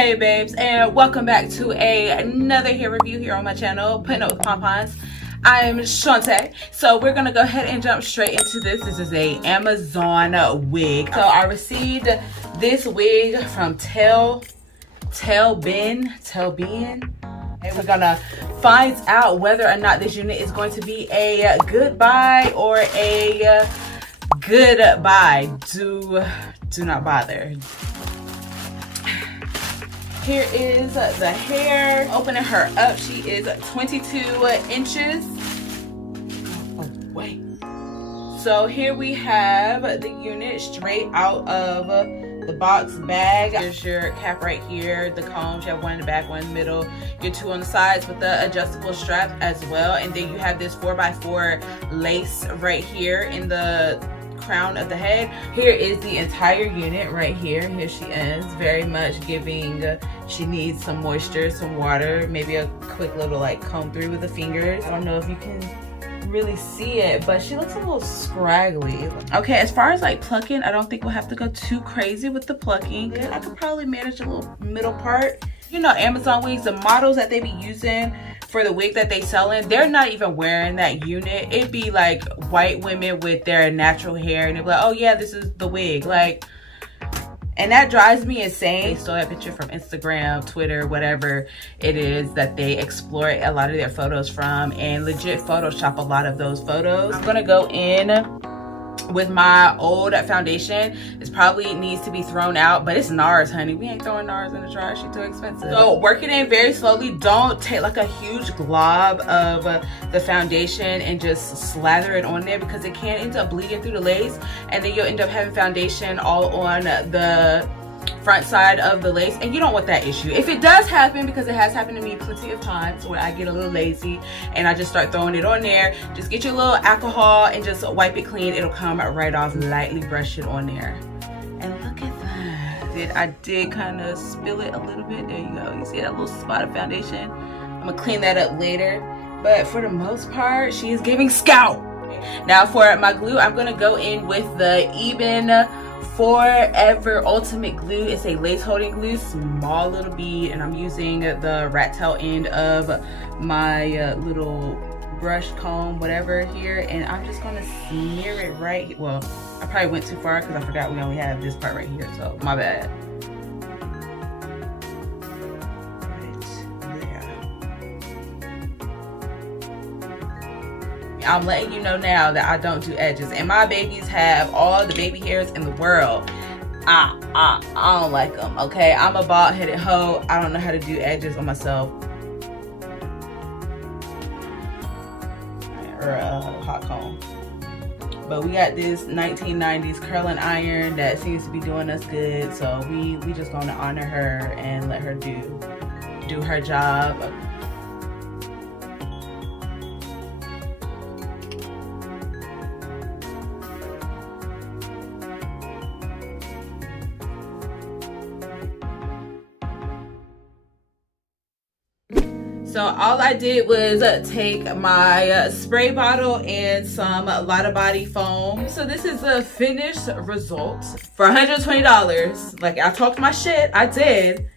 Hey babes, and welcome back to another hair review here on my channel, Putting Up with Pompons. I'm Shantae. So we're gonna go ahead and jump straight into this. This is a Amazon wig. So I received this wig from Telben. And we're gonna find out whether or not this unit is going to be a good buy or a good buy. Do not bother. Here is the hair. Opening her up, she is 22 inches. Oh, wait. So here we have the unit straight out of the box bag. Here's your cap right here, the combs. You have one in the back, one in the middle, your two on the sides with the adjustable strap as well. And then you have this 4x4 lace right here in the crown of the head. Here is the entire unit right here. Here she is, very much giving she needs some moisture, some water, maybe a quick little like comb through with the fingers. I don't know if you can really see it, but she looks a little scraggly. Okay, as far as like plucking, I don't think we'll have to go too crazy with the plucking. I could probably manage a little middle part. You know, Amazon wigs, the models that they be using for the wig that they selling, they're not even wearing that unit. It'd be like white women with their natural hair and they'd be like, oh yeah, this is the wig. Like, and that drives me insane. They stole that picture from Instagram, Twitter, whatever it is that they exploit a lot of their photos from and legit Photoshop a lot of those photos. I'm gonna go in with my old foundation. This probably needs to be thrown out, but it's NARS, honey. We ain't throwing NARS in the trash. She's too expensive. So work it in very slowly. Don't take like a huge glob of the foundation and just slather it on there, because it can end up bleeding through the lace, and then you'll end up having foundation all on the front side of the lace, and you don't want that issue. If it does happen, because it has happened to me plenty of times where I get a little lazy and I just start throwing it on there, just get your little alcohol and just wipe it clean. It'll come right off. Lightly brush it on there, and look at that. I did kind of spill it a little bit. There you go. You see that little spot of foundation? I'm gonna clean that up later, but for the most part, she is giving scalp. Now for my glue, I'm gonna go in with the Eben Forever Ultimate Glue. It's a lace holding glue, small little bead, and I'm using the rat tail end of my little brush comb, whatever here, and I'm just gonna smear it right. Well, I probably went too far because I forgot we only have this part right here, so my bad. I'm letting you know now that I don't do edges, and my babies have all the baby hairs in the world. I don't like them, okay? I'm a bald-headed hoe. I don't know how to do edges on myself. Or a hot comb. But we got this 1990s curling iron that seems to be doing us good, so we just gonna honor her and let her do her job. So all I did was take my spray bottle and some Lotta Body foam. So this is the finished result for $120. Like, I talked my shit, I did.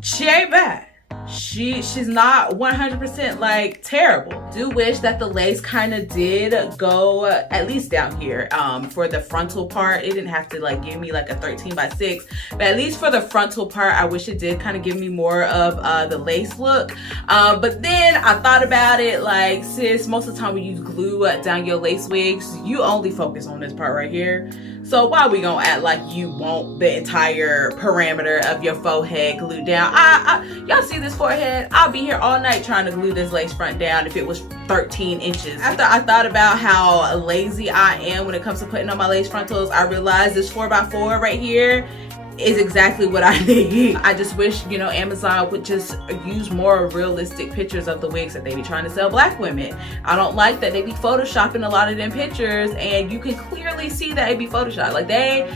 She ain't bad. She's not 100% like terrible. Do wish that the lace kind of did go at least down here for the frontal part. It didn't have to like give me like a 13x6, but at least for the frontal part, I wish it did kind of give me more of the lace look. But then I thought about it, like, sis, most of the time when you glue down your lace wigs, you only focus on this part right here. So why we gonna act like you want the entire parameter of your forehead glued down? Y'all see this forehead? I'll be here all night trying to glue this lace front down if it was 13 inches. After I thought about how lazy I am when it comes to putting on my lace frontals, I realized this 4x4 right here is exactly what I need. I just wish, you know, Amazon would just use more realistic pictures of the wigs that they be trying to sell black women. I don't like that they be photoshopping a lot of them pictures, and you can clearly see that it be photoshopped. Like they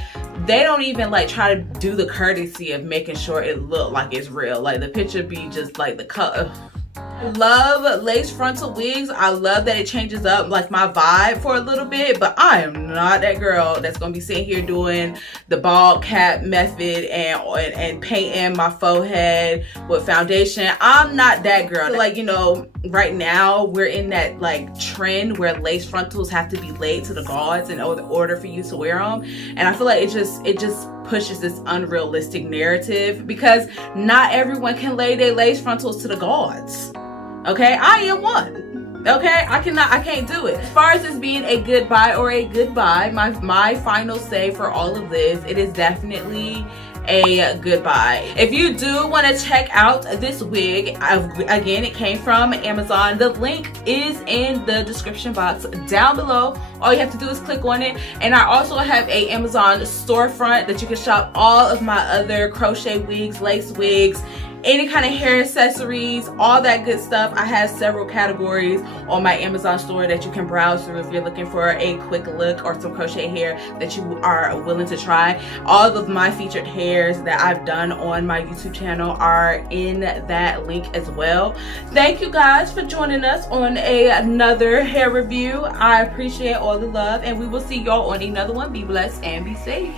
don't even like try to do the courtesy of making sure it look like it's real. Like the picture be just like the color. Love lace frontal wigs. I love that it changes up like my vibe for a little bit, but I am not that girl that's gonna be sitting here doing the bald cap method and painting my forehead with foundation. I'm not that girl. Like, you know, right now we're in that like trend where lace frontals have to be laid to the gods in order for you to wear them, and I feel like it just pushes this unrealistic narrative, because not everyone can lay their lace frontals to the gods. Okay, I am one. Okay, I can't do it. As far as this being a goodbye or a goodbye, my final say for all of this, it is definitely a goodbye. If you do want to check out this wig, again, it came from Amazon. The link is in the description box down below. All you have to do is click on it. And I also have a Amazon storefront that you can shop all of my other crochet wigs, lace wigs, any kind of hair accessories, all that good stuff. I have several categories on my Amazon store that you can browse through if you're looking for a quick look or some crochet hair that you are willing to try. All of my featured hairs that I've done on my YouTube channel are in that link as well. Thank you guys for joining us on another hair review. I appreciate all the love, and we will see y'all on another one. Be blessed and be safe.